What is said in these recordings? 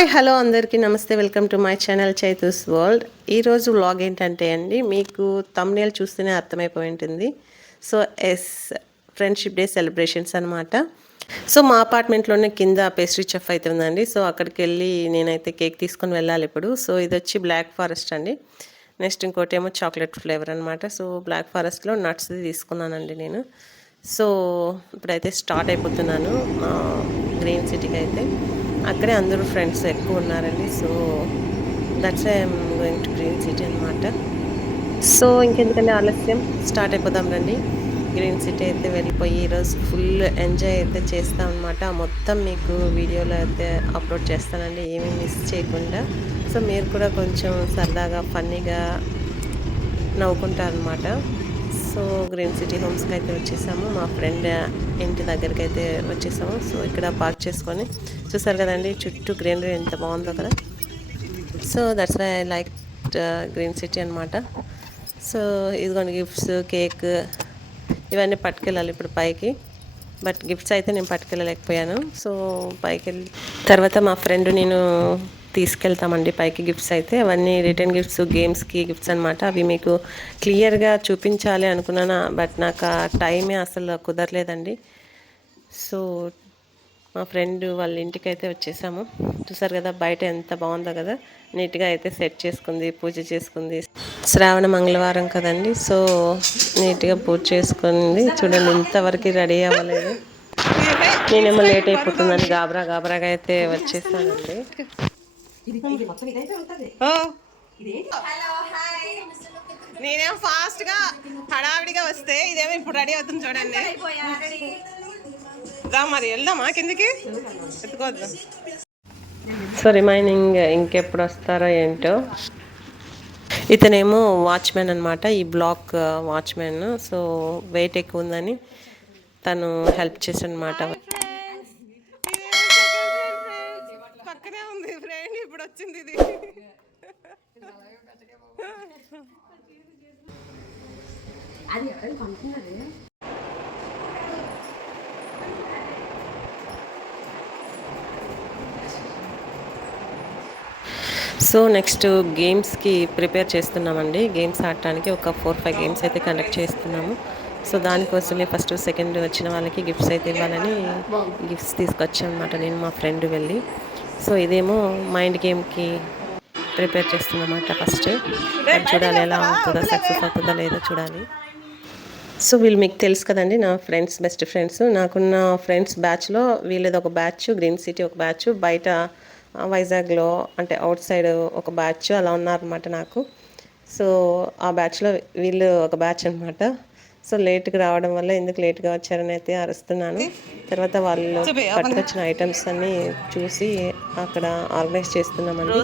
Hi hello అందరికీ నమస్తే. Welcome to my channel Chaitu's world. ఈరోజు వ్లాగ్ ఏంటంటే అండి, మీకు థంబ్నెయిల్ చూస్తేనే అర్థమైపోయి ఉంటుంది. సో ఫ్రెండ్షిప్ డే సెలబ్రేషన్స్ అనమాట. సో మా అపార్ట్మెంట్లోనే కింద పేస్ట్రీ చెఫ్ అయితే ఉందండి. సో అక్కడికి వెళ్ళి నేనైతే కేక్ తీసుకొని వెళ్ళాలి ఇప్పుడు. సో ఇది వచ్చి బ్లాక్ ఫారెస్ట్ అండి. నెక్స్ట్ ఇంకోటి ఏమో చాక్లెట్ ఫ్లేవర్ అనమాట. సో బ్లాక్ ఫారెస్ట్లో నట్స్ తీసుకున్నానండి నేను. సో ఇప్పుడైతే స్టార్ట్ అయిపోతున్నాను గ్రీన్ సిటీకి అయితే. అక్కడే అందరూ ఫ్రెండ్స్ ఎక్కువ ఉన్నారండి. So that's I'm going to green city అనమాట. సో ఇంకెందుకంటే ఆలస్యం, స్టార్ట్ అయిపోదాం రండి. గ్రీన్ సిటీ అయితే వెళ్ళిపోయి ఈరోజు ఫుల్ ఎంజాయ్ అయితే చేస్తాం అనమాట. మొత్తం మీకు వీడియోలో అయితే అప్లోడ్ చేస్తానండి, ఏమీ మిస్ చేయకుండా. సో మీరు కూడా కొంచెం సరదాగా ఫన్నీగా నవ్వుకుంటారనమాట. సో గ్రీన్ సిటీ హోమ్స్కి అయితే వచ్చేసాము. మా ఫ్రెండ్ ఇంటి దగ్గరికి అయితే వచ్చేసాము. సో ఇక్కడ పార్క్ చేసుకొని చూసారు కదండి, చుట్టూ గ్రీనరీ ఎంత బాగుందో కదా. So that's why I like green city అనమాట. సో ఇదిగోండి గిఫ్ట్స్, కేక్ ఇవన్నీ పట్టుకెళ్ళాలి ఇప్పుడు పైకి. బట్ గిఫ్ట్స్ అయితే నేను పట్టుకెళ్ళలేకపోయాను. సో పైకి వెళ్ళి తర్వాత మా ఫ్రెండ్ నేను తీసుకెళ్తామండి పైకి. గిఫ్ట్స్ అయితే అవన్నీ రిటర్న్ గిఫ్ట్స్, గేమ్స్కి గిఫ్ట్స్ అనమాట. అవి మీకు క్లియర్గా చూపించాలి అనుకున్నాను, బట్ నాకు ఆ టైమే అసలు కుదరలేదండి. సో మా ఫ్రెండ్ వాళ్ళ ఇంటికి అయితే వచ్చేసాము. చూసారు కదా బయట ఎంత బాగుందో కదా, నీట్గా అయితే సెట్ చేసుకుంది, పూజ చేసుకుంది. శ్రావణ మంగళవారం కదండి. సో నీట్గా పూజ చేసుకుంది. చూడండి ఇంతవరకు రెడీ అవ్వలేదు. నేనేమో లేట్ అయిపోతుందని గాబరాగా అయితే వచ్చేసానండి. నేనేం ఫాస్ట్గా హడావిడిగా వస్తే ఇదేమో ఇప్పుడు రెడీ అవుతుంది చూడండి. మరి వెళ్దామా కిందికి, ఎత్తుకోవద్దు. సో రిమైనింగ్ ఇంకెప్పుడు వస్తారో ఏంటో. ఇతనేమో వాచ్మెన్ అనమాట, ఈ బ్లాక్ వాచ్మెన్. సో వెయిట్ ఎక్కువ ఉందని తను హెల్ప్ చేశానమాట. పక్కనే ఉంది ఫ్రెండ్, ఇప్పుడు వచ్చింది ఇది. సో నెక్స్ట్ గేమ్స్కి ప్రిపేర్ చేస్తున్నామండి. గేమ్స్ ఆడటానికి ఒక 4-5 గేమ్స్ అయితే కండక్ట్ చేస్తున్నాము. సో దానికోసమే ఫస్ట్ సెకండ్ వచ్చిన వాళ్ళకి గిఫ్ట్స్ అయితే ఇవ్వాలని గిఫ్ట్స్ తీసుకొచ్చామన్నమాట నేను మా ఫ్రెండ్ వెళ్ళి. సో ఇదేమో మైండ్ గేమ్కి ప్రిపేర్ చేస్తున్నమాట. ఫస్ట్ అది చూడాలి ఎలా అవుతుందో, సక్సెస్ అవుతుందా లేదో చూడాలి. సో వీళ్ళు మీకు తెలుసు కదండి, నా ఫ్రెండ్స్, బెస్ట్ ఫ్రెండ్స్. నాకున్న ఫ్రెండ్స్ బ్యాచ్లో వీళ్ళది ఒక బ్యాచ్, గ్రీన్ సిటీ ఒక బ్యాచ్, బయట వైజాగ్లో అంటే అవుట్ సైడ్ ఒక బ్యాచ్ అలా ఉన్నారనమాట నాకు. సో ఆ బ్యాచ్లో వీళ్ళు ఒక బ్యాచ్ అనమాట. సో లేట్గా రావడం వల్ల ఎందుకు లేట్గా వచ్చారని అయితే అరుస్తున్నాను. తర్వాత వాళ్ళు పట్టుకొచ్చిన ఐటమ్స్ అన్నీ చూసి అక్కడ ఆర్గనైజ్ చేస్తున్నామండి.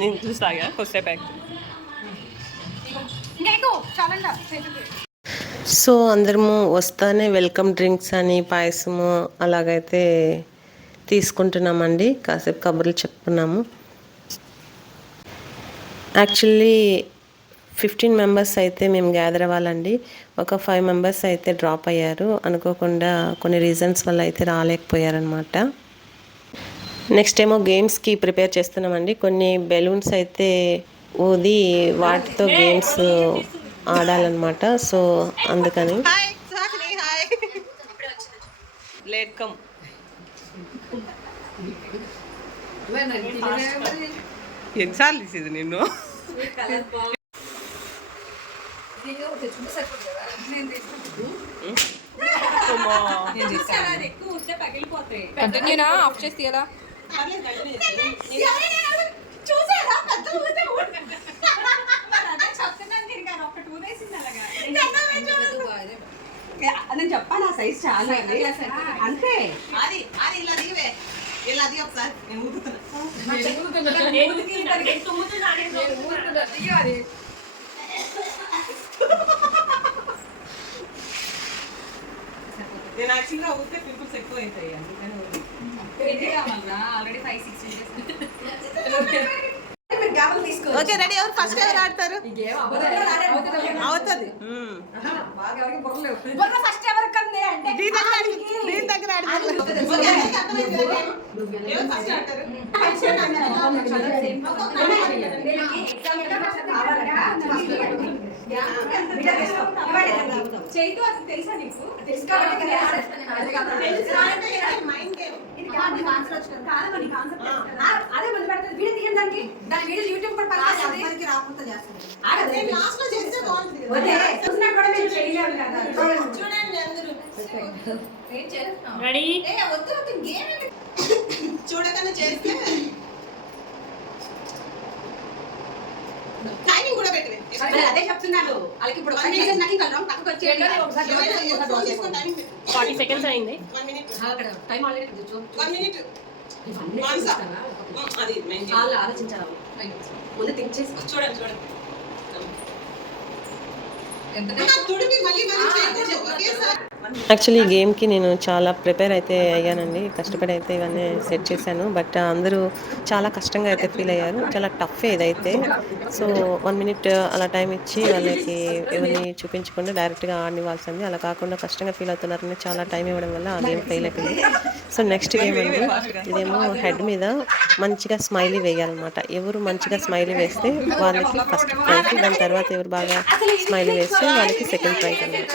నేను చూస్తాగా కొద్దిసేపు. సో అందరము వస్తానే వెల్కమ్ డ్రింక్స్ అని పాయసము అలాగైతే తీసుకుంటున్నామండి. కాసేపు కబుర్లు చెప్పుకున్నాము. యాక్చువల్లీ 15 మెంబర్స్ అయితే మేము గ్యాదర్ అవ్వాలండి. ఒక 5 మెంబర్స్ అయితే డ్రాప్ అయ్యారు, అనుకోకుండా కొన్ని రీజన్స్ వల్ల అయితే రాలేకపోయారనమాట. నెక్స్ట్ ఏమో గేమ్స్కి ప్రిపేర్ చేస్తున్నామండి. కొన్ని బెలూన్స్ అయితే ఊది వాటితో గేమ్స్ ఆడాలన్నమాట. సో అందుకని లేట్ కమ్. ఎన్నిసార్లు తీసేది నిన్ను. ఆఫ్ చేస్తే కదా నేను చెప్పాను ఆ సైజ్ చాలా అంతే. నేను యాక్చువల్గా ఊరికే పింపుల్స్ ఎక్కువ అవుతాయి అందుకని ఆల్రెడీ 5-6 ఇంచెస్. Okay ready. ఎవరు ఫస్ట్ ఎవరు ఆడతారు? అవుతుంది దీని దగ్గర చైతు అది తెలుసా నీకు? తెలుసు అదే ముందు పెడతారు వీడియో తీయడానికి. దాని వీడియో యూట్యూబ్ కూడా పనిచేస్తుంది. చూసినా కూడా మేము చేయలేము కదా. చూడండి అందరూ రెడీ. చూడకనే చేస్తే టైమింగ్ కూడా పెట్టవే. అదే చెప్తున్నాను వాళ్ళకి. ఇప్పుడు 40 seconds అయింది. 1 minute. Time already 1 minute. అది ఆలోచించాలి. ముందు థింక్ చేసి చూడండి యాక్చువల్లీ ఈ గేమ్కి నేను చాలా ప్రిపేర్ అయితే అయ్యానండి. కష్టపడి అయితే ఇవన్నీ సెట్ చేశాను. బట్ అందరూ చాలా కష్టంగా అయితే ఫీల్ అయ్యారు. చాలా టఫ్ ఇదైతే. సో 1 minute అలా టైం ఇచ్చి వాళ్ళకి ఎవరిని చూపించకుండా డైరెక్ట్గా ఆడినివ్వాల్సింది. అలా కాకుండా కష్టంగా ఫీల్ అవుతున్నారని చాలా టైం ఇవ్వడం వల్ల ఆ గేమ్ ఫెయిల్ అయిపోయింది. సో నెక్స్ట్ గేమ్ అండి. ఇదేమో హెడ్ మీద మంచిగా స్మైలీ వేయాలన్నమాట. ఎవరు మంచిగా స్మైలీ వేస్తే వాళ్ళకి ఫస్ట్ ప్రైజ్, దాని తర్వాత ఎవరు బాగా స్మైలీ వేస్తే వాళ్ళకి సెకండ్ ప్రైజ్ అన్నమాట.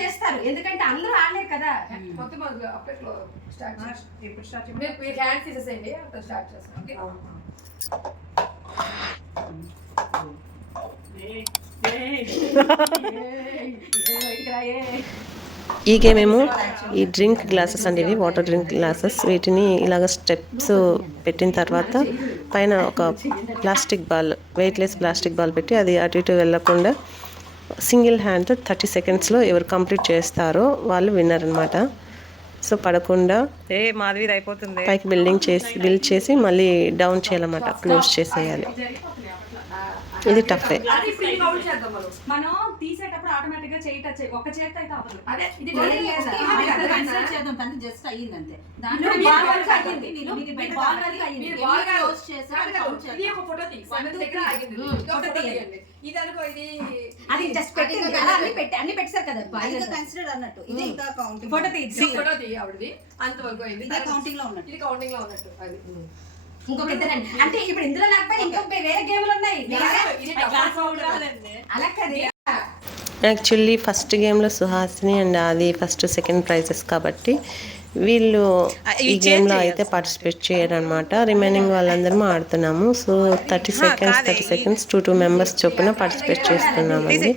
చేస్తారు ఎందుకంటే అందరూ ఆడలేరు కదా. ఈ గేమ్ ఏమో ఈ డ్రింక్ గ్లాసెస్ అండి, ఇవి వాటర్ డ్రింక్ గ్లాసెస్. వీటిని ఇలాగ స్టెప్స్ పెట్టిన తర్వాత పైన ఒక plastic ball, weightless plastic ball పెట్టి అది అటు ఇటు వెళ్ళకుండా సింగిల్ హ్యాండ్ 30 secondsలో ఎవరు కంప్లీట్ చేస్తారో వాళ్ళు విన్నర్ అనమాట. సో పడకుండా మాధవి అయిపోతుంది పైకి బిల్డ్ చేసి మళ్ళీ డౌన్ చేయాలన్నమాట, క్లోజ్ చేసేయాలి. ఇది టఫ్. మనం తీసేటప్పుడు ఆటోమేటిక్ గా చేయి టచ్ ఒక చేతి అయితే అవ్వదు. అదే ఇది చేద్దాం తను జస్ట్ అయ్యిందంతే. దాంట్లో బాల్ వరకు అయ్యింది. ఇది బాల్ వరకు అయ్యింది. మీరు బాల్ క్లోజ్ చేశారు. ఇది ఒక ఫోటో తీ. మన దగ్గర ఆగింది. ఫోటో తీయండి. ఇది అనుకో ఇది అది జస్ట్ పెట్టింది కదా. అన్ని పెట్టారు కదా. ఇది కన్సిడర్ అన్నట్టు. ఇది ఇంకా కౌంటింగ్. ఫోటో తీ ఆవిడది అంతవరకు అయ్యింది. ఇది కౌంటింగ్ లో ఉన్నట్టు. ఇది కౌంటింగ్ లో ఉన్నట్టు. అది ఇంకొక ఇద్దరండి. అంటే ఇప్పుడు ఇందులో లేకపోతే ఇంకొక వేరే గేమ్లు ఉన్నాయి. అలా కదా. యాక్చువల్లీ ఫస్ట్ గేమ్లో సుహాసిని అండ్ ఆది ఫస్ట్ సెకండ్ ప్రైజెస్ కాబట్టి వీళ్ళు ఈ గేమ్లో అయితే పార్టిసిపేట్ చేయరు అనమాట. రిమైనింగ్ వాళ్ళందరం ఆడుతున్నాము. సో 30 seconds 2 members చొప్పున పార్టిసిపేట్ చేస్తున్నామండి.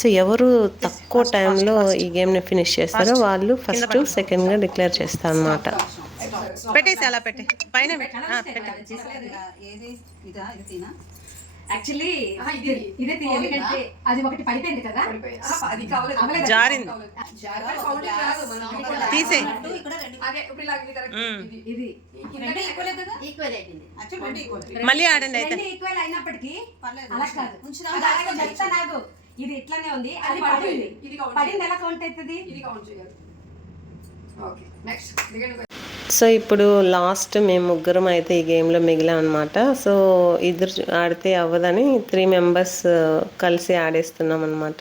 సో ఎవరు తక్కువ టైంలో ఈ గేమ్ని ఫినిష్ చేస్తారో వాళ్ళు ఫస్ట్ సెకండ్గా డిక్లేర్ చేస్తారు అనమాట. పెట్టేసి అలా పెట్టే పైన యాక్చువల్లీ ఇదే ఎందుకంటే అది ఒకటి పడిపోయింది కదా, జారింది. తీసే మళ్ళీ ఆడండి అయితే. ఈక్వల్ అయినప్పటికీ అలా కాదు. నాకు ఇది ఇట్లానే ఉంది. అది పడింది. పడింది ఎలా కౌంట్ అవుతుంది? సో ఇప్పుడు లాస్ట్ మేము ముగ్గురం అయితే ఈ గేమ్లో మిగిలాం అనమాట. సో ఇద్దరు ఆడితే అవ్వదని 3 members కలిసి ఆడేస్తున్నాం అనమాట.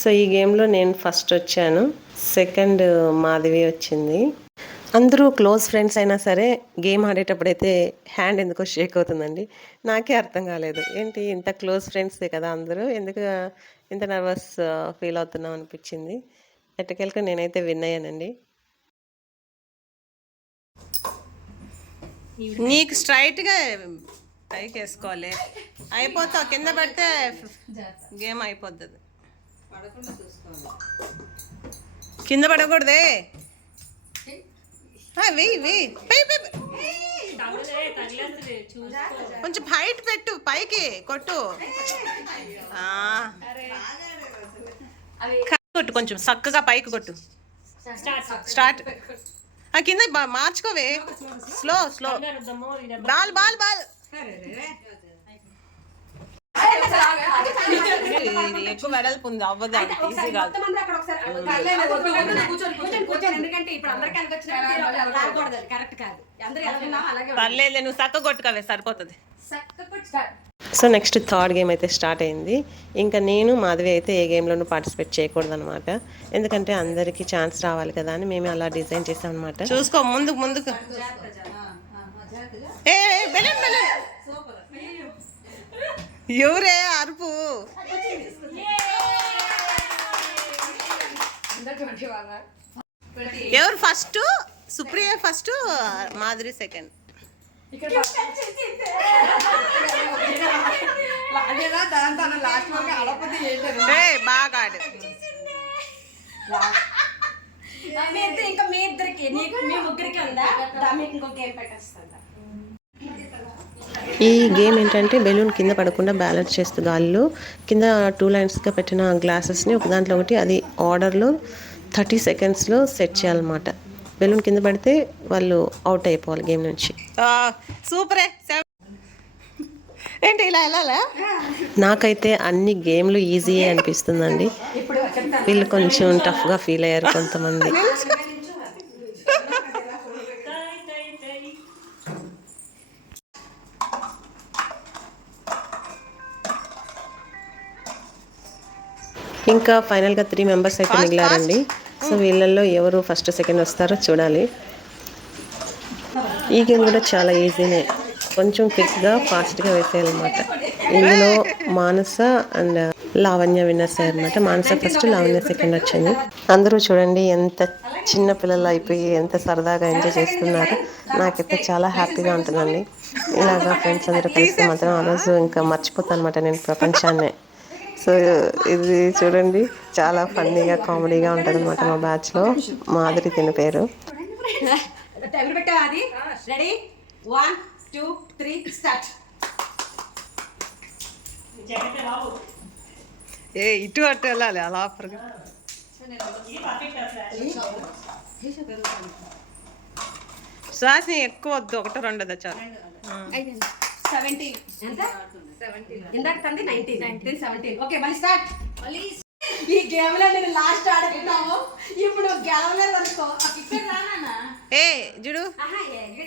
సో ఈ గేమ్లో నేను ఫస్ట్ వచ్చాను, సెకండ్ మాధవి వచ్చింది. అందరూ క్లోజ్ ఫ్రెండ్స్ అయినా సరే గేమ్ ఆడేటప్పుడైతే హ్యాండ్ ఎందుకో షేక్ అవుతుందండి. నాకే అర్థం కాలేదు, ఏంటి ఇంత క్లోజ్ ఫ్రెండ్సే కదా అందరూ, ఎందుకు ఇంత నర్వస్ ఫీల్ అవుతున్నాం అనిపించింది. ఎట్టకెళ్ళకి నేనైతే విన్ అయ్యానండి. నీకు స్ట్రైట్గా పైకి వేసుకోవాలి, అయిపోతావు. కింద పడితే గేమ్ అయిపోతుంది. కింద పడకూడదే. కొంచెం హైట్ పెట్టు, పైకి కొట్టు. కొట్టు, కొంచెం చక్కగా పైకి కొట్టు. స్టార్ట్. కింద మార్చుకోవే, స్లో. బాల్ ఇది ఎక్కువ వెడల్పు ఉంది, అవ్వదు అంత ఈజీ కాదు. ఎందుకంటే ఇప్పుడు అందరికీ వచ్చిన కరెక్ట్ కాదు. అందరూ ఎలా ఉన్నామో అలాగే పర్లేదు, నువ్వు చక్క కొట్టుకోవే సరిపోతుంది. చక్కగా. సో నెక్స్ట్ థర్డ్ గేమ్ అయితే స్టార్ట్ అయింది. ఇంకా నేను మాధవి అయితే ఏ గేమ్లోనూ పార్టిసిపేట్ చేయకూడదు అనమాట, ఎందుకంటే అందరికీ ఛాన్స్ రావాలి కదా అని మేము అలా డిజైన్ చేసాం అనమాట. చూసుకో ముందుకు ముందుకు. ఎవరే అరుపు? ఎవరు first? Supriya first, Madhuri second. బాగా ఆడు. ఇంకా మీ ఇద్దరికి మీ ముగ్గురికి ఉందా? మీకు ఇంకో గేమ్ పెట్టేస్తా. ఈ గేమ్ ఏంటంటే బెలూన్ కింద పడకుండా బ్యాలెన్స్ చేస్తూ గాల్లో కింద 2 లైన్స్గా పెట్టిన గ్లాసెస్ని ఒక దాంట్లో ఒకటి అది ఆర్డర్లో 30 సెకండ్స్లో సెట్ చేయాలన్నమాట. బెలూన్ కింద పడితే వాళ్ళు అవుట్ అయిపోవాలి గేమ్ నుంచి. సూపరే. ఏంటి ఇలా వెళ్ళాలా? నాకైతే అన్ని గేమ్లు ఈజీయే అనిపిస్తుందండి. వీళ్ళు కొంచెం టఫ్గా ఫీల్ అయ్యారు కొంతమంది. ఇంకా ఫైనల్గా 3 మెంబర్స్ అయితే మిగిలారండి. సో వీళ్ళల్లో ఎవరు ఫస్ట్ సెకండ్ వస్తారో చూడాలి. ఈ గేమ్ కూడా చాలా ఈజీనే, కొంచెం క్విక్గా ఫాస్ట్గా వేసేయాలన్నమాట. ఇందులో మానస అండ్ లావణ్య విన్నర్స్ అయ్యారన్నమాట. మానస ఫస్ట్, లావణ్య సెకండ్ వచ్చింది. అందరూ చూడండి ఎంత చిన్న పిల్లలు అయిపోయి ఎంత సరదాగా ఎంజాయ్ చేస్తున్నారు. నాకైతే చాలా హ్యాపీగా ఉంటుందండి. ఇలాగా ఫ్రెండ్స్ అందరూ కలిస్తే మాత్రం ఆ రోజు ఇంకా మర్చిపోతాను అనమాట నేను ప్రపంచాన్నే. సో ఇది చూడండి చాలా ఫన్నీగా కామెడీగా ఉంటుంది అనమాట. మా బ్యాచ్లో మాధురి తిన పేరు. Ready 1 2 3 start. ఏ ఇటు అటు వెళ్ళాలి అలా. శ్వాసని ఎక్కువ వద్దు, 1 2 చాలు. 17 ఎంత? 17 ఇందాక తంది 19 17. ఓకే మళ్ళీ స్టార్ట్. మళ్ళీ ఈ గేమ్ లో నేను లాస్ట్ ఆడుకున్నాము. ఇప్పుడు గెలవలేదు అనుకో. ఏ చూడు,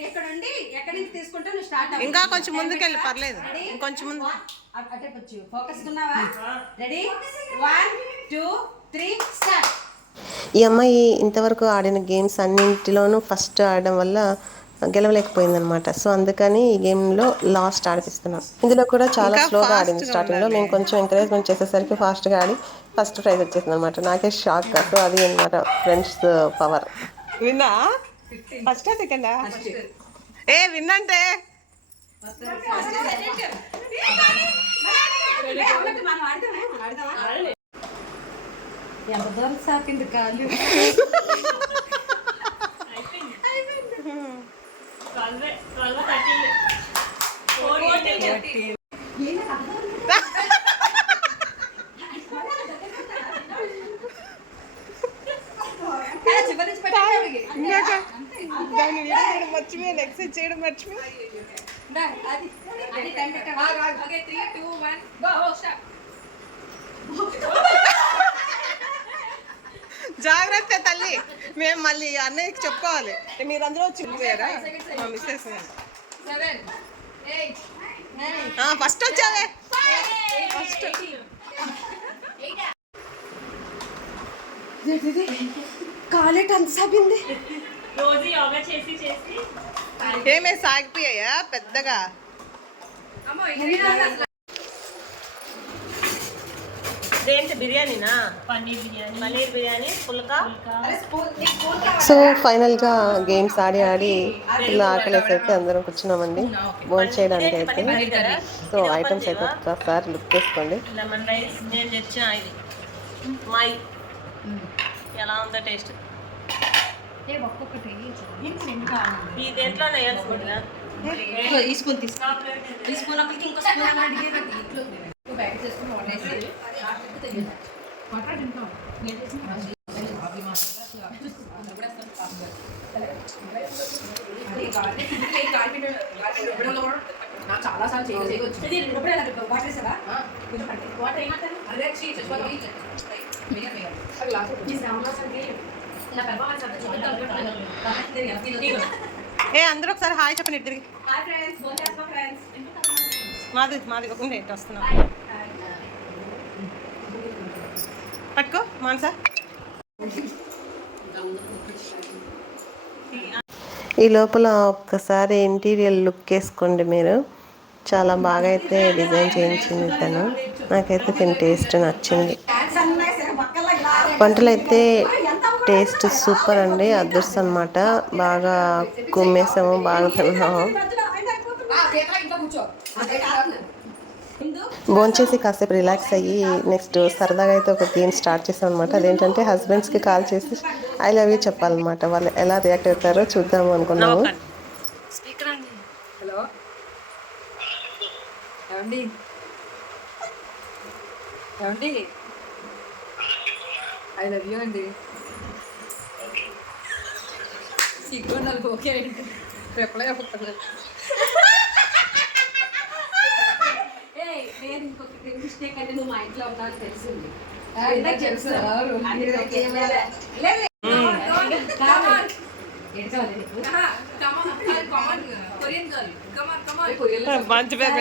ఎక్కడ ఉండి ఎక్కడి నుంచి తీసుకుంటే నువ్వు స్టార్ట్. ఇంకా కొంచెం ముందుకెళ్ళి పర్లేదు, కొంచెం ముందు. అటే కొంచెం ఫోకస్ ఉన్నావా? Ready 1 2 3 start. ఈ అమ్మాయి ఇంతవరకు ఆడిన గేమ్స్ అన్నింటిలోనూ ఫస్ట్ ఆడడం వల్ల గెలవలేకపోయిందనమాట. సో అందుకని ఈ గేమ్లో లాస్ట్ ఆడిపిస్తున్నాం. ఇందులో కూడా చాలా స్లోగా ఆడింది స్టార్టింగ్లో. మేము కొంచెం ఎంకరేజ్మెంట్ చేసేసరికి ఫాస్ట్గా ఆడి ఫస్ట్ ప్రైజ్ వచ్చేసింది అనమాట. నాకే షాక్. సో అది అనమాట ఫ్రెండ్స్ పవర్. విన్నా ఫస్టా సెకండా? ఏ విన్నంటే ఎంత దూరం సాకింది కాళ్ళు. మర్చిపోయాను, ఎక్సైజ్ చేయడం మర్చిపోయి. జాగ్రత్త తల్లి, మేము మళ్ళీ అన్నయ్యకి చెప్పుకోవాలి. మీరందరూ చిక్కుపోయారా? మిస్సెస్ ఫస్ట్ వచ్చావే. ఫస్ట్ కాలేట్ అంత సాగింది. రోజు యోగా చేసి చేసి ఏమే సాగిపోయాయా పెద్దగా? బిర్యానీనా? పన్నీర్ బిర్యానీ పుల్కా. సో ఫైనల్గా గేమ్స్ ఆడి ఆడి ఇలా ఆకలేసి అయితే అందరం కూర్చున్నామండి భోజనం చేయడానికి అయితే. సో ఐటమ్స్ అయితే ఒకసారి లుక్ చేసుకోండి. లెమన్ రైస్ నేను తెచ్చిన ఇది మై ఎలా ఉందో టేస్ట్? ఈ దేంట్లో వేయాల్సిందిగా ఈ స్పూన్ ఈ స్పూన్ ఒకరికి ఇంకో స్పూన్ అడిగేది. బయట చేసుకుని వండేసి నాకు చాలా సార్లు చేయవచ్చు. ఇది ఎప్పుడే వాటర్ వేసారా? వాటర్ ఏమంటారు? అదే అందరూ ఒకసారి హాయ్ చెప్పండి తిరిగి. మాది ఉండే వస్తున్నాం. పట్టుకో మానసా. ఈ లోపల ఒక్కసారి ఇంటీరియర్ లుక్ వేసుకోండి మీరు. చాలా బాగా అయితే డిజైన్ చేయించింది తను. నాకైతే తిని టేస్ట్ నచ్చింది. వంటలు అయితే టేస్ట్ సూపర్ అండి, అదృష్టం అనమాట. బాగా కుమ్మేసాము, బాగా తిన్నాము. భోంచేసి కాసేపు రిలాక్స్ అయ్యి నెక్స్ట్ సరదాగా అయితే ఒక గేమ్ స్టార్ట్ చేసాం అనమాట. అదేంటంటే హస్బెండ్స్కి కాల్ చేసి ఐ లవ్ యూ చెప్పాలన్నమాట. వాళ్ళు ఎలా రియాక్ట్ అవుతారో చూద్దాము అనుకున్నాము. హలో ఏమండి ఏమండి ఐ లవ్ యూ అండి. సిగ్గుండాలి. ఓకే రిప్లై అవుతుంది. నేను ఇంకొకటి మిస్టేక్ అంటే నువ్వు మా ఇంట్లో ఉన్నావు తెలిసింది. మంచి పేరు.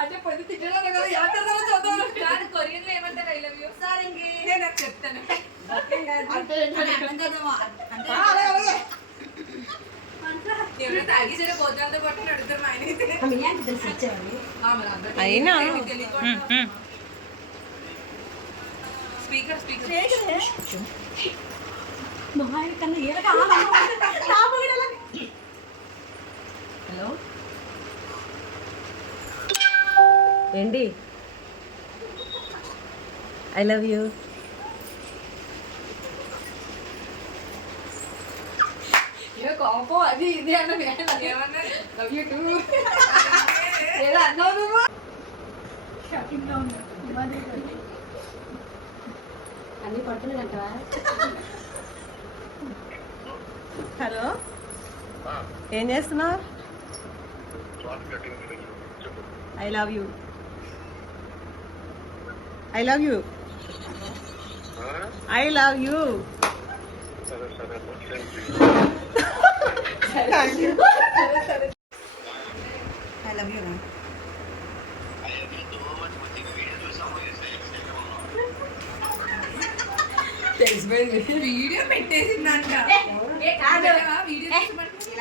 అంటే పొద్దు తిట్టడం కదా ఎవరితో చదువు కొరియన్లో ఏమంటారు ఐ లవ్ యూ నేను చెప్తాను. అయినా హలో ఏంటి ఐ లవ్ యూ. కోపం అది ఇది అన్న లవ్ యూ టూ ఏదో అన్నావు నువ్వు. అన్ని పడుతున్నాయి అంటవా? హలో ఏం చేస్తున్నావు? I love you. I love you. I love you. I love you రా. వీడియో పెట్టేసిందంట.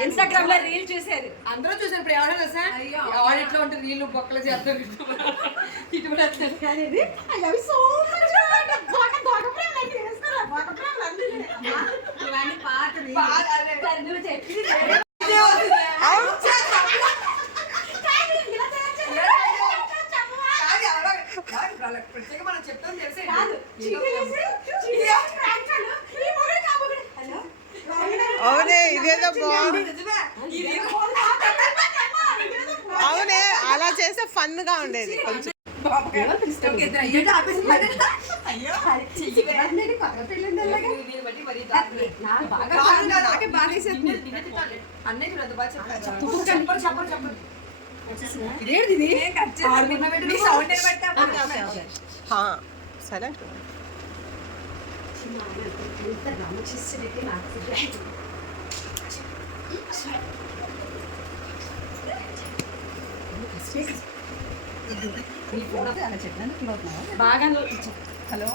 ఇన్స్టాగ్రామ్ లో రీల్ చూసారు అందరూ చూసారు. ఇప్పుడు ఎవరో తెలుసా ఆడిట్ లో ఉంటే రీల్ బొక్కలు చేస్తారు. మనం చెప్తాం తెలిసే అవునే ఇదేదో బాగుంది. అవునే అలా చేస్తే ఫన్ గా ఉండేది కొంచెం. సైలెంట్ బాగా. హలో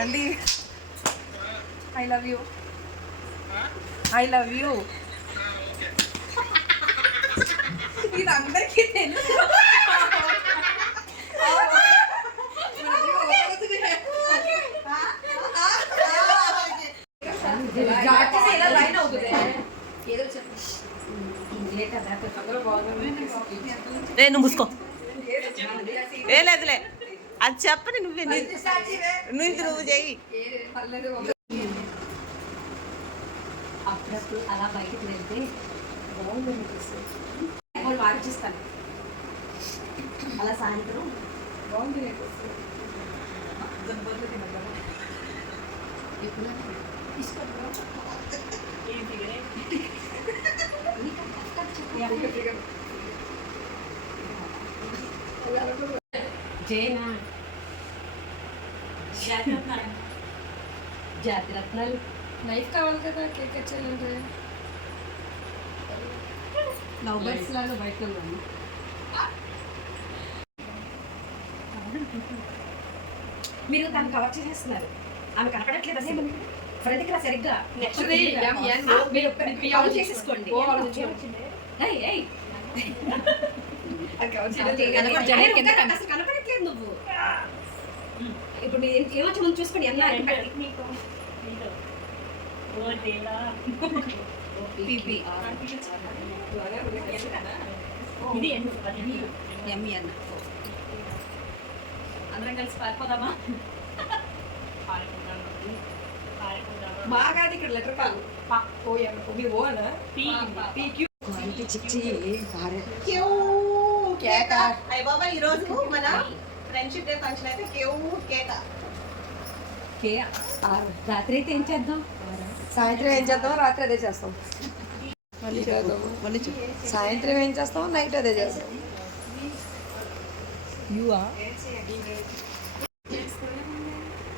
అండి. I love you. I love you. ఇది అందరికీ తెలుసు. నువ్వు మూసుకో. ఏ లేదులే అది చెప్పని నువ్వే నువ్వు చెయ్యి. అప్పుడప్పుడు అలా బయటకు వెళ్తే బాగుంటుంది. వాడిచిస్తాను అలా సాయంత్రం బాగుంటుంది. జైనా జాతి రత్నాలు నైఫ్ కావాలి కదా కేక్ కట్ చేయాలంటే లవ్ బర్డ్స్ లాగా బయట మీరు దాన్ని కవర్ చేసేస్తున్నారు. ఆమె కనపడట్లేదు అసలు ఫ్రంట్ కి సరిగ్గా మీరు కవర్ చేసేసుకోండి. అసలు కనపడట్లేదు నువ్వు. ఇప్పుడు మీరు ఏమొచ్చి ముందు చూసుకోండి. అన్న అందరం కలిసి పారిపోదామా? బాగా ఇక్కడ లెటర్ కాదు ఈ రోజు మన ఫ్రెండ్షిప్ డే ఫంక్షన్ అయితే రాత్రి అయితే ఏం చేద్దాం? సాయంత్రం ఏం చేద్దాం, రాత్రి అదే చేస్తాం. సాయంత్రం ఏం చేస్తాం, నైట్ అదే చేస్తాం.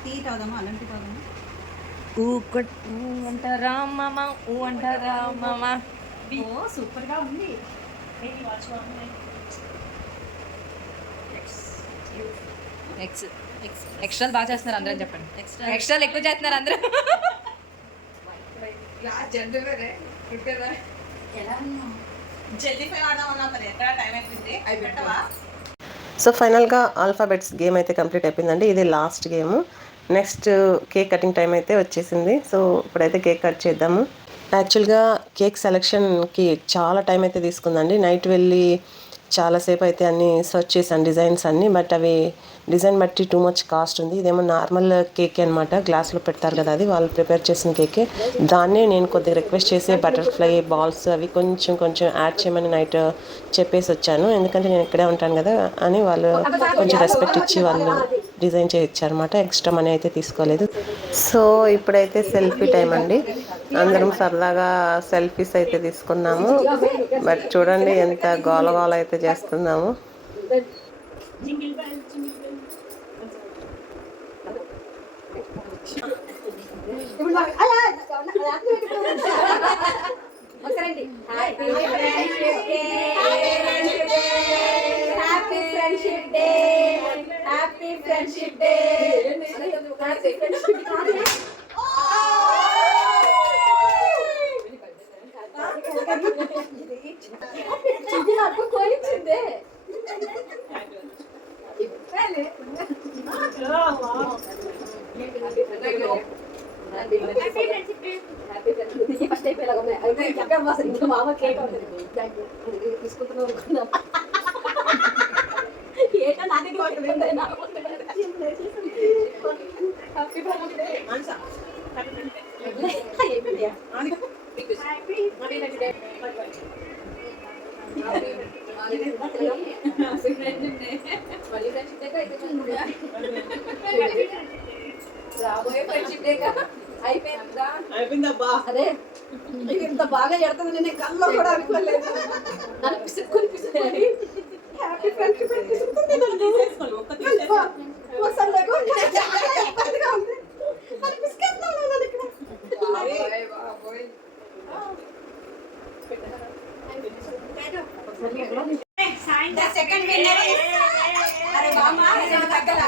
టీ తాగుదామా? అలాంటి తాగుదామా? అంటారా మామ, ఊ అంటారా మామ. ఓ సూపర్ గా ఉంది. ఎక్స్ట్రా బాగా చేస్తున్నారు అందరూ, చెప్పండి. ఎక్స్ట్రా ఎక్కువ చేస్తున్నారు అందరూ. జల్దీ ఆడదాం అన్నా మరి ఎక్కడ టైం అయిపోయింది పెట్టవా? సో ఫైనల్గా ఆల్ఫాబెట్స్ గేమ్ అయితే కంప్లీట్ అయిపోయిందండి. ఇది last game. Next cake cutting time అయితే వచ్చేసింది. సో ఇప్పుడైతే కేక్ కట్ చేద్దాము. యాక్చువల్గా కేక్ సెలెక్షన్కి చాలా టైం అయితే తీసుకుందండి. నైట్ వెళ్ళి చాలాసేపు అయితే అన్నీ సర్చ్ చేశాను డిజైన్స్ అన్నీ. బట్ అవి డిజైన్ బట్టి టూ మచ్ కాస్ట్ ఉంది. ఇదేమో నార్మల్ కేక్ అనమాట, గ్లాస్లో పెడతారు కదా, అది వాళ్ళు ప్రిపేర్ చేసిన కేకే. దాన్నే నేను కొద్దిగా రిక్వెస్ట్ చేసి బటర్ఫ్లై బాల్స్ అవి కొంచెం యాడ్ చేయమని నైట్ చెప్పేసి వచ్చాను. ఎందుకంటే నేను ఇక్కడే ఉంటాను కదా అని వాళ్ళు కొంచెం రెస్పెక్ట్ ఇచ్చి వాళ్ళు డిజైన్ చేయించారనమాట. ఎక్స్ట్రా మనీ అయితే తీసుకోలేదు. సో ఇప్పుడైతే సెల్ఫీ టైం అండి. అందరం సరదాగా సెల్ఫీస్ అయితే తీసుకున్నాము. బట్ చూడండి ఎంత గోల అయితే చేస్తున్నాము. అయిపోయిందబ్బా. అదే ఇది ఇంత బాగా ఎడుతుంది, నేను కల్లో కూడా అనుకోలేదు. నాకు పిసుక్కునిపిస్తుంది. హ్యాపీ ఫ్రెండ్షిప్ అనిపిస్తుంది. ఒకసారి ఇబ్బందిగా ఉంది. అది పిసుకెళ్తాను నేను ఇక్కడ. సెకండ్ విన్నర్ అరే బామ్మ తగ్గల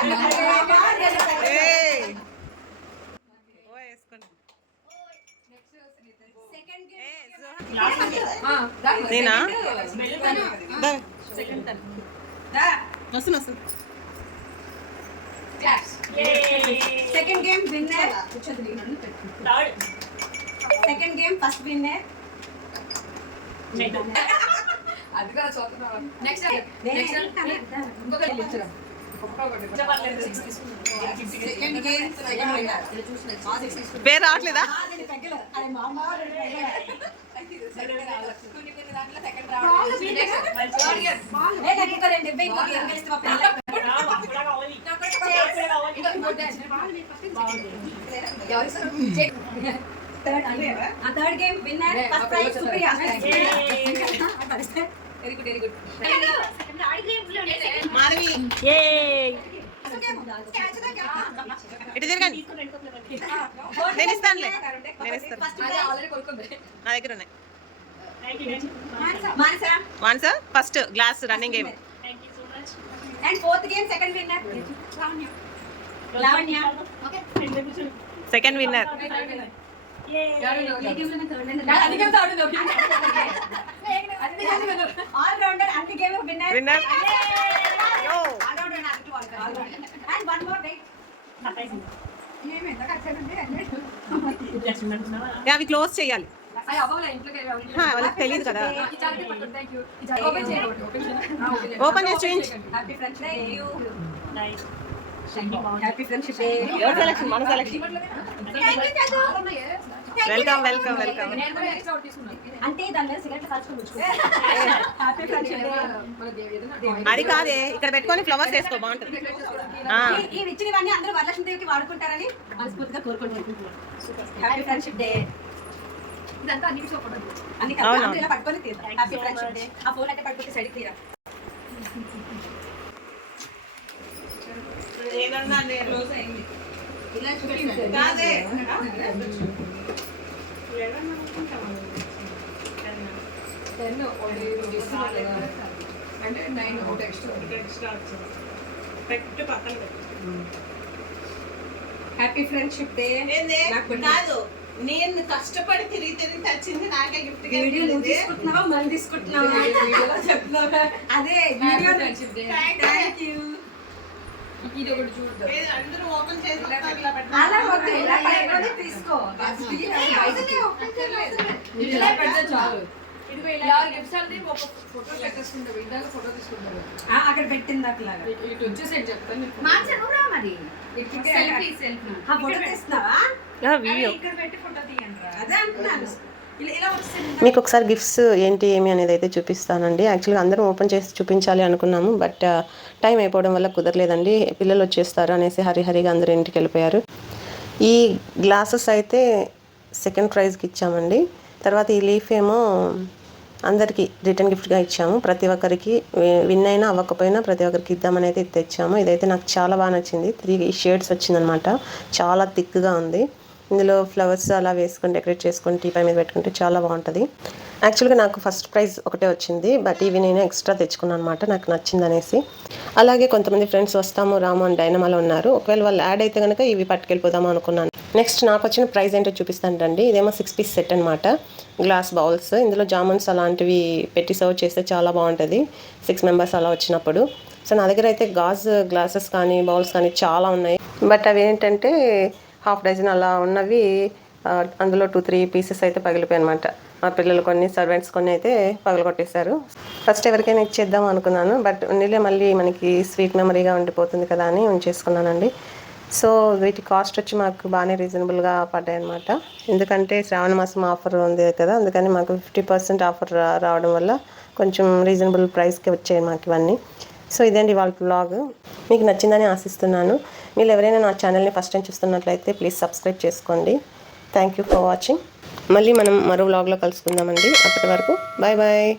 నేనా second game winner. Second game first winner. అది కూడా చూస్తున్నాం. నెక్స్ట్ పేరు రావట్లేదా? అరే మామ third game winner first prize Supriya. Very good very good. Madhavi ఇటు తిరగండి. నేను ఇస్తానులే, నేను ఇస్తాను, నా దగ్గర ఉన్నాయి. Manasa first glass running game. And fourth game second winner Lavanya. Second winner all rounder అన్ని game winner. Winner and one more wait. అవి క్లోజ్ చేయాలి, వాళ్ళకి తెలియదు కదా. ఓపెన్ చేసి చూపించు. Happy friendship day. Happy friendship day. ఎవరి సెలక్షన్? మన సెలక్షన్. Welcome welcome welcome. అంటే దాని మీద సిగరెట్ కాల్చుకొని హ్యాపీ ఫ్రెండ్షిప్ డే. అది కాదే, ఇక్కడ పెట్టుకొని ఫ్లవర్స్ వేసుకో, బాగుంటుంది. ఈ ఇచ్చినవన్నీ అందరూ వరలక్ష్మీదేవికి వాడుకుంటారని మనస్ఫూర్తిగా కోరుకుంటున్నాను. Happy friendship day. అన్ని కలిపి ఇలా పట్టుకొని తీరా. Happy friendship day. ఆ ఫోన్ అయితే పట్టుకుంటే సైడ్ తీరా. ఇలా కాదే అంటే 9 ఒకటి ఎక్స్ట్రా పెట్టు, పక్కన పెట్టు. Happy friendship day. కాదు, నేను కష్టపడి తిరిగి తిరిగి తెచ్చింది నాకే గిఫ్ట్. వీడియో నువ్వు తీసుకుంటున్నావా మనం తీసుకుంటున్నావా చెప్తున్నావా? అదే వీడియో. Thank you. ఇది ఒకటి చూద్దాం. అందరూ ఓపెన్ చేసి అలా వద్దు, ఇలా పట్టుకొని తీసుకో. ఇలా పెడితే చాలు. ఎవరు గిఫ్ట్స్ అంటే ఒక ఫోటో పెట్టేసుకుంటారు, ఇందాక ఫోటో తీసుకుంటారు. అక్కడ పెట్టింది అట్లాగా. ఇటు వచ్చేసి చెప్తాను. మరి సెల్ఫీ సెల్ఫీ ఆ ఫోటో తీస్తున్నావా? వీడియో ఇక్కడ పెట్టి ఫోటో తీయండి. అదే అంటున్నాను. ఇలా వచ్చేసింది. మీకు ఒకసారి గిఫ్ట్స్ ఏంటి ఏమి అనేది అయితే చూపిస్తానండి. యాక్చువల్గా అందరం ఓపెన్ చేసి చూపించాలి అనుకున్నాము, బట్ టైం అయిపోవడం వల్ల కుదరలేదండి. పిల్లలు వచ్చేస్తారు అనేసి హరిహరిగా అందరూ ఇంటికి వెళ్ళిపోయారు. ఈ గ్లాసెస్ అయితే సెకండ్ ప్రైజ్కి ఇచ్చామండి. తర్వాత ఈ లీఫ్ ఏమో అందరికీ రిటర్న్ గిఫ్ట్గా ఇచ్చాము. ప్రతి ఒక్కరికి విన్ అయినా అవ్వకపోయినా ప్రతి ఒక్కరికి ఇద్దామని అయితే తెచ్చాము. ఇదైతే నాకు చాలా బాగా నచ్చింది. 3 షేడ్స్ వచ్చిందనమాట. చాలా థిక్గా ఉంది. ఇందులో ఫ్లవర్స్ అలా వేసుకొని డెకరేట్ చేసుకొని టీపై మీద పెట్టుకుంటే చాలా బాగుంటుంది. యాక్చువల్గా నాకు ఫస్ట్ ప్రైజ్ ఒకటే వచ్చింది, బట్ ఇవి నేను ఎక్స్ట్రా తెచ్చుకున్నాను అనమాట, నాకు నచ్చింది అనేసి. అలాగే కొంతమంది ఫ్రెండ్స్ వస్తాము రాము అని డైనమాలో ఉన్నారు. ఒకవేళ వాళ్ళు యాడ్ అయితే కనుక ఇవి పట్టుకెళ్ళిపోదాము అనుకున్నాను. నెక్స్ట్ నాకు వచ్చిన ప్రైజ్ ఏంటో చూపిస్తానండి. ఇదేమో 6 పీస్ సెట్ అనమాట. గ్లాస్ బౌల్స్, ఇందులో జామున్స్ అలాంటివి పెట్టి సర్వ్ చేస్తే చాలా బాగుంటుంది 6 మెంబర్స్ అలా వచ్చినప్పుడు. సో నా దగ్గర అయితే గాజు గ్లాసెస్ కానీ బౌల్స్ కానీ చాలా ఉన్నాయి, బట్ అవి ఏంటంటే ½ డజన్ అలా ఉన్నవి. అందులో 2-3 పీసెస్ అయితే పగిలిపోయాయి అనమాట. మా పిల్లలు కొన్ని, సర్వెంట్స్ కొన్ని అయితే పగలగొట్టేశారు. ఫస్ట్ ఎవరికైనా ఇచ్చేద్దాం అనుకున్నాను, బట్ ఉన్నీలే మళ్ళీ మనకి స్వీట్ మెమరీగా ఉండిపోతుంది కదా అని ఉంచేసుకున్నానండి. సో వీటి కాస్ట్ వచ్చి మాకు బాగానే రీజనబుల్గా పడ్డాయి అనమాట. ఎందుకంటే శ్రావణ మాసం ఆఫర్ ఉంది కదా, అందుకని మాకు 50% ఆఫర్ రావడం వల్ల కొంచెం రీజనబుల్ ప్రైస్కి వచ్చాయి మాకు ఇవన్నీ. సో ఇదండి వాళ్ళ వ్లాగ్. మీకు నచ్చిందని ఆశిస్తున్నాను. మీరు ఎవరైనా నా ఛానల్ని ఫస్ట్ టైం చూస్తున్నట్లయితే ప్లీజ్ సబ్స్క్రైబ్ చేసుకోండి. Thank you for watching. మళ్ళీ మనం మరో వ్లాగ్లో కలుసుకుందామండి. అప్పటి వరకు బాయ్ బాయ్.